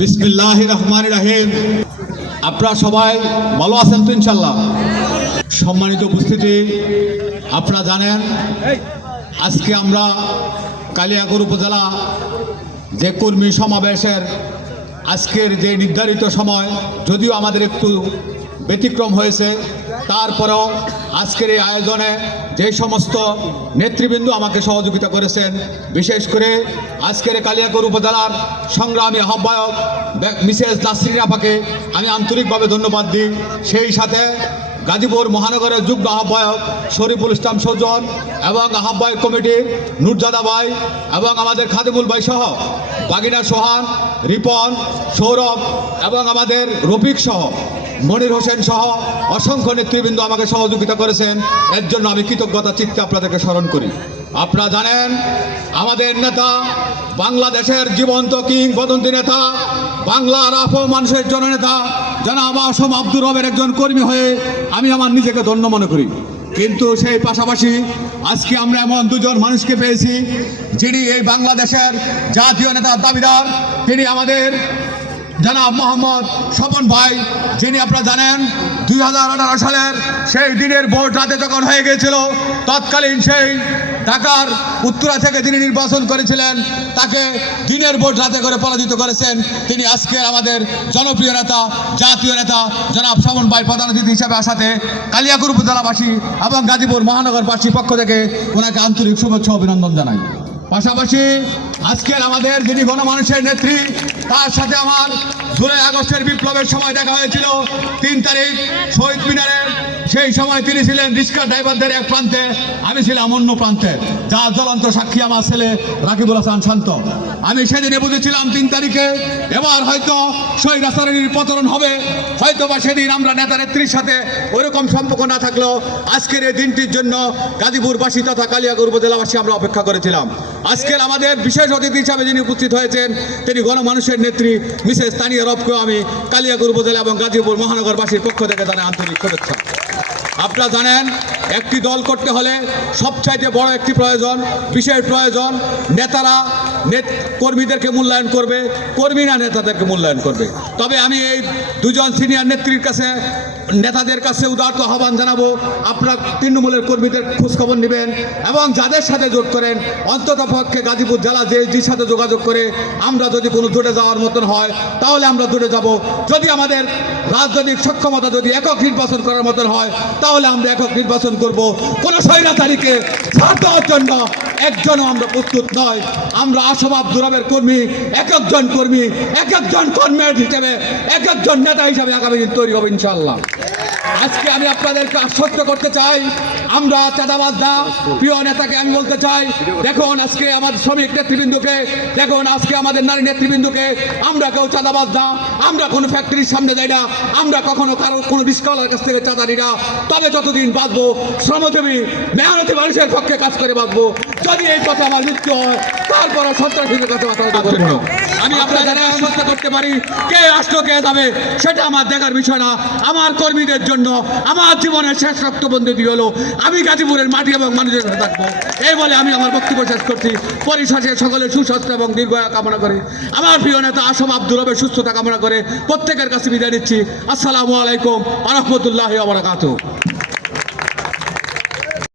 বিসমিল্লাহির রহমানির রহিম। আপনারা সবাই ভালো আছেন তো ইনশাল্লাহ? সম্মানিত উপস্থিতি, আপনারা জানেন আজকে আমরা কালিয়াকৈর উপজেলা যে কর্মী সমাবেশের আজকের যে নির্ধারিত সময়, যদিও আমাদের একটু ব্যতিক্রম হয়েছে, তারপরেও আজকের এই আয়োজনে যে সমস্ত নেতৃবৃন্দ আমাকে সহযোগিতা করেছেন, বিশেষ করে আজকের কালিয়াকৈর উপজেলার সংগ্রামী আহ্বায়ক মিসেস নাসরিন আপাকে আমি আন্তরিকভাবে ধন্যবাদ দিই। সেই সাথে গাজীপুর মহানগরের যুগ্ম আহ্বায়ক শরীফুল ইসলাম সৌজন এবং আহ্বায়ক কমিটির নুরজাদা ভাই এবং আমাদের খাদিমুল ভাই সহ বাগিনা সোহান, রিপন, সৌরভ এবং আমাদের রফিক সহ মনির হোসেন সহ অসংখ্য নেতৃবৃন্দ আমাকে সহযোগিতা করেছেন। এর জন্য আমি কৃতজ্ঞতা চিত্তে আপনাদেরকে স্মরণ করি। আপনারা জানেন আমাদের নেতা, বাংলাদেশের জীবন্ত কিংবদন্তি নেতা, বাংলার আপন মানুষের জননেতা জনাব আসম আব্দুর রবের একজন কর্মী হয়ে আমি আমার নিজেকে ধন্য মনে করি। কিন্তু সেই পাশাপাশি আজকে আমরা এমন দুজন মানুষকে পেয়েছি যিনি এই বাংলাদেশের জাতীয় নেতার দাবিদার। তিনি আমাদের জনাব মোহাম্মদ স্বপন ভাই, যিনি আপনারা জানেন 2018 সালের সেই দিনের ভোট রাতে যখন হয়ে গিয়েছিল, তৎকালীন সেই ঢাকার উত্তরা থেকে যিনি নির্বাচন করেছিলেন তাকে দিনের ভোট রাতে করে পরাজিত করেছেন। তিনি আজকে আমাদের জনপ্রিয় নেতা, জাতীয় নেতা জনাব স্বপন ভাই প্রধান অতিথি হিসাবে আসাতে কালিয়াকৈর উপজেলাবাসী এবং গাজীপুর মহানগরবাসীর পক্ষ থেকে ওনাকে আন্তরিক শুভেচ্ছা অভিনন্দন জানাই। পাশাপাশি আজকের আমাদের যিনি গণমানুষের নেত্রী, তার সাথে আমার জুলাই আগস্টের বিপ্লবের সময় দেখা হয়েছিল 3 তারিখ শহীদ মিনারে। সেই সময় তিনি ছিলেন রিক্সা ড্রাইভারদের এক প্রান্তে, আমি ছিলাম অন্য প্রান্তে, যার জ্বলন্ত সাক্ষী আমার ছেলে রাকিবুল হাসান শান্ত। আমি সেদিনে বুঝেছিলাম 3 তারিখে এবার হয়তো শহীদ রাস্তার পতন হবে, হয়তো বা সেদিন আমরা নেতা নেত্রীর সাথে ওইরকম সম্পর্ক না থাকলেও আজকের এই দিনটির জন্য গাজীপুরবাসী তথা কালিয়াকৈর উপজেলাবাসী আমরা অপেক্ষা করেছিলাম। আজকের আমাদের বিশেষ অতিথি হিসাবে যিনি উপস্থিত হয়েছেন তিনি গণমানুষের নেত্রী মিসেস তানিয়া রবকেও আমি কালিয়াকৈর উপজেলা এবং গাজীপুর মহানগরবাসীর পক্ষ থেকে জানাই আন্তরিক শুভেচ্ছা। আপনারা জানেন একটি দল করতে হলে সবচাইতে বড় একটি প্রয়োজন, বিশেষ প্রয়োজন, নেতারা কর্মীদেরকে মূল্যায়ন করবে, কর্মীরা নেতাদেরকে মূল্যায়ন করবে। তবে আমি এই দুজন সিনিয়র নেত্রীর কাছে, নেতাদের কাছে উদারত আহ্বান জানাবো, আপনারা তৃণমূলের কর্মীদের খোঁজখবর নেবেন এবং যাদের সাথে জোট করেন অন্তত পক্ষে গাজীপুর জেলা যের সাথে যোগাযোগ করে আমরা যদি কোনো জোটে যাওয়ার মতন হয় তাহলে আমরা জোটে যাব। যদি আমাদের রাজনৈতিক সক্ষমতা যদি একক নির্বাচন করার মতন হয় তাহলে আমরা একক নির্বাচন করব। কোনো স্বৈরাচারীকে ছাড় দেওয়ার জন্য একজনও আমরা প্রস্তুত নয়। আমরা আসম আব্দুর রবের কর্মী, এক একজন কর্মী, এক একজন কর্মীর হিসেবে, এক একজন নেতা হিসাবে আগামী দিন তৈরি হবে ইনশাআল্লাহ। আজকে আমি আপনাদেরকে আশ্বস্ত করতে চাই, আমরা চাঁদাবাজ না। প্রিয় নেতাকে আমি বলতে চাই, দেখুন আজকে আমাদের শ্রমিক নেতৃবৃন্দকে, দেখুন আজকে আমাদের নারী নেতৃবৃন্দকে, আমরা কেউ চাঁদাবাজ না, আমরা কোনো ফ্যাক্টরির সামনে যাই না, আমরা কখনো কারো কোনো রিস্কাওয়ালার কাছ থেকে চাঁদা নিই না। তবে যতদিন বাঁচবো শ্রমজীবী মেহনতি মানুষের পক্ষে কাজ করে বাঁচবো। যদি এই পথে আমার মৃত্যু হয় তারপরে সন্ত্রাসীদের কাছে আমি আপনাদের আশ্বস্ত করতে পারি, কে আসলো কে যাবে সেটা আমার দেখার বিষয় না। আমার কর্মীদের জন্য আমার জীবনের শেষ রক্তবন্ধী হলো আমি গাজীপুরের মাটি এবং মানুষের সাথে থাকবো। এই বলে আমি আমার বক্তব্য শেষ করছি। পরিশেষে সকলের সুস্বাস্থ্য এবং দীর্ঘায়ু কামনা করে আমার প্রিয় নেতা আসম আব্দুর রবের সুস্থতা কামনা করে প্রত্যেকের কাছে বিদায় নিচ্ছি। আসসালামু আলাইকুম ওয়া রাহমাতুল্লাহি ওয়া বারাকাতুহু।